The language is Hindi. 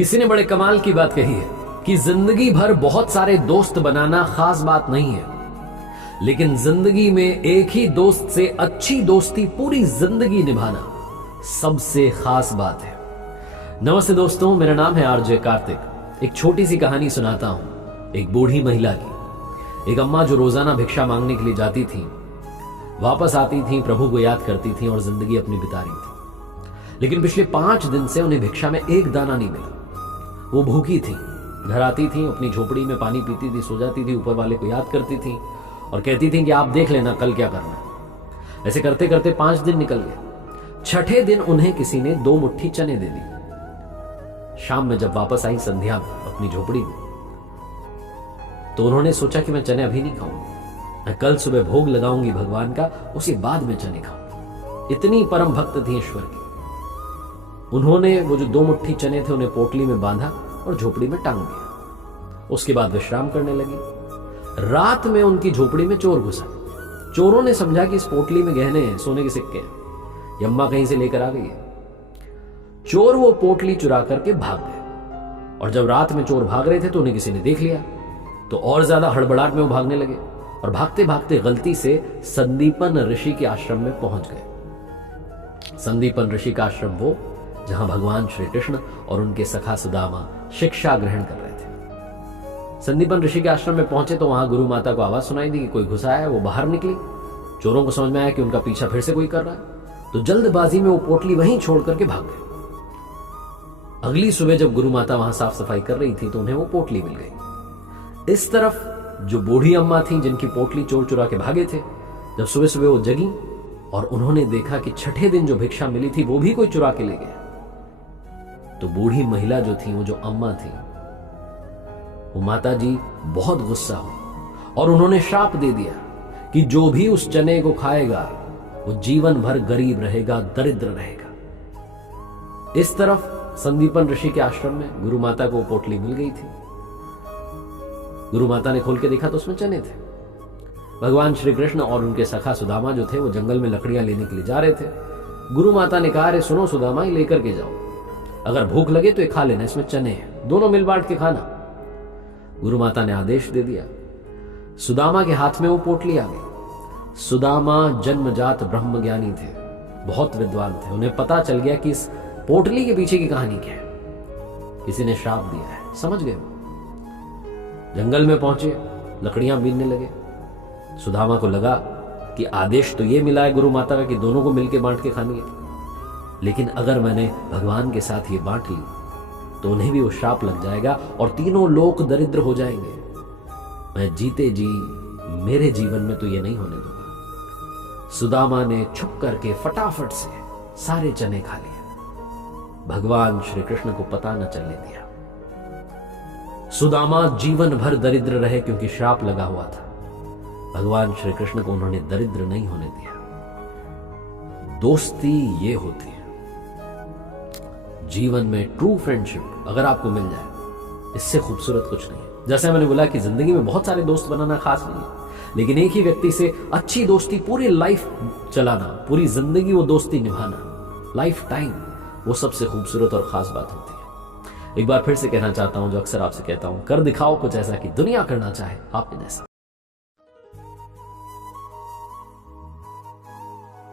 किसी ने बड़े कमाल की बात कही है कि जिंदगी भर बहुत सारे दोस्त बनाना खास बात नहीं है, लेकिन जिंदगी में एक ही दोस्त से अच्छी दोस्ती पूरी जिंदगी निभाना सबसे खास बात है। नमस्ते दोस्तों, मेरा नाम है आरजे कार्तिक। एक छोटी सी कहानी सुनाता हूं एक बूढ़ी महिला की। एक अम्मा जो रोजाना भिक्षा मांगने के लिए जाती थी, वापस आती थी, प्रभु को याद करती थी और जिंदगी अपनी बिता रही थी। लेकिन पिछले 5 दिन से उन्हें भिक्षा में एक दाना नहीं मिला। वो भूखी थी, घर आती थी, अपनी झोपड़ी में पानी पीती थी, सो जाती थी, ऊपर वाले को याद करती थी और कहती थी कि आप देख लेना कल क्या करना है। ऐसे करते करते 5 दिन निकल गए। 6ठे दिन उन्हें किसी ने 2 मुट्ठी चने दे दी। शाम में जब वापस आई संध्या में अपनी झोपड़ी में, तो उन्होंने सोचा कि मैं चने अभी नहीं खाऊंगी, मैं कल सुबह भोग लगाऊंगी भगवान का, उसके बाद में चने खाऊंगी। इतनी परम भक्त थी ईश्वर की। उन्होंने वो जो 2 मुट्ठी चने थे उन्हें पोटली में बांधा और झोपड़ी में टांग दिया। उसके बाद विश्राम करने लगी। रात में उनकी झोपड़ी में चोर घुसा। चोरों ने समझा कि इस पोटली में गहने हैं, सोने के सिक्के हैं, ये अम्मा कहीं से लेकर आ गई है। चोर वो पोटली चुरा करके भाग गए और जब रात में चोर भाग रहे थे तो उन्हें किसी ने देख लिया, तो और ज्यादा हड़बड़ाहट में वो भागने लगे और भागते भागते गलती से संदीपन ऋषि के आश्रम में पहुंच गए। संदीपन ऋषि का आश्रम वो जहां भगवान श्री कृष्ण और उनके सखा सुदामा शिक्षा ग्रहण कर रहे थे। संदीपन ऋषि के आश्रम में पहुंचे तो वहां गुरु माता को आवाज सुनाई दी कि कोई घुसा है। वो बाहर निकली। चोरों को समझ में आया कि उनका पीछा फिर से कोई कर रहा है, तो जल्दबाजी में वो पोटली वहीं छोड़ करके भाग गए। अगली सुबह जब गुरु माता वहां साफ सफाई कर रही थी तो उन्हें वो पोटली मिल गई। इस तरफ जो बूढ़ी अम्मा थी जिनकी पोटली चोर चुरा के भागे थे, जब सुबह सुबह वो जगी और उन्होंने देखा कि 6ठे दिन जो भिक्षा मिली थी वो भी कोई चुरा के ले गया, तो बूढ़ी महिला जो थी, वो जो अम्मा थी, वो माता जी बहुत गुस्सा हुई और उन्होंने श्राप दे दिया कि जो भी उस चने को खाएगा वो जीवन भर गरीब रहेगा, दरिद्र रहेगा। इस तरफ संदीपन ऋषि के आश्रम में गुरु माता को पोटली मिल गई थी। गुरु माता ने खोल के देखा तो उसमें चने थे। भगवान श्री कृष्ण और उनके सखा सुदामा जो थे वो जंगल में लकड़ियां लेने के लिए जा रहे थे। गुरु माता ने कहा, अरे सुनो सुदामा, ये लेकर के जाओ, अगर भूख लगे तो ये खा लेना, इसमें चने हैं, दोनों मिल बांट के खाना। गुरु माता ने आदेश दे दिया। सुदामा के हाथ में वो पोटली आ गई। सुदामा जन्मजात ब्रह्मज्ञानी थे, बहुत विद्वान थे। उन्हें पता चल गया कि इस पोटली के पीछे की कहानी क्या है। किसी ने श्राप दिया है, समझ गए। जंगल में पहुंचे, लकड़ियां बीनने लगे। सुदामा को लगा कि आदेश तो ये मिला है गुरु माता का कि दोनों को मिलकर बांट के खानी है, लेकिन अगर मैंने भगवान के साथ ये बांट ली तो उन्हें भी वो श्राप लग जाएगा और तीनों लोग दरिद्र हो जाएंगे। मैं जीते जी मेरे जीवन में तो ये नहीं होने दूंगा। सुदामा ने छुप करके फटाफट से सारे चने खा लिए। भगवान श्री कृष्ण को पता न चलने दिया। सुदामा जीवन भर दरिद्र रहे क्योंकि श्राप लगा हुआ था। भगवान श्री कृष्ण को उन्होंने दरिद्र नहीं होने दिया। दोस्ती ये होती है। जीवन में ट्रू फ्रेंडशिप अगर आपको मिल जाए, इससे खूबसूरत कुछ नहीं है। जैसे मैंने बोला कि जिंदगी में बहुत सारे दोस्त बनाना खास नहीं है, लेकिन एक ही व्यक्ति से अच्छी दोस्ती पूरी लाइफ चलाना, पूरी जिंदगी वो दोस्ती निभाना, लाइफ टाइम, वो सबसे खूबसूरत और खास बात होती है। एक बार फिर से कहना चाहता हूं, जो अक्सर आपसे कहता हूं, कर दिखाओ कुछ ऐसा कि दुनिया करना चाहे आपके जैसा।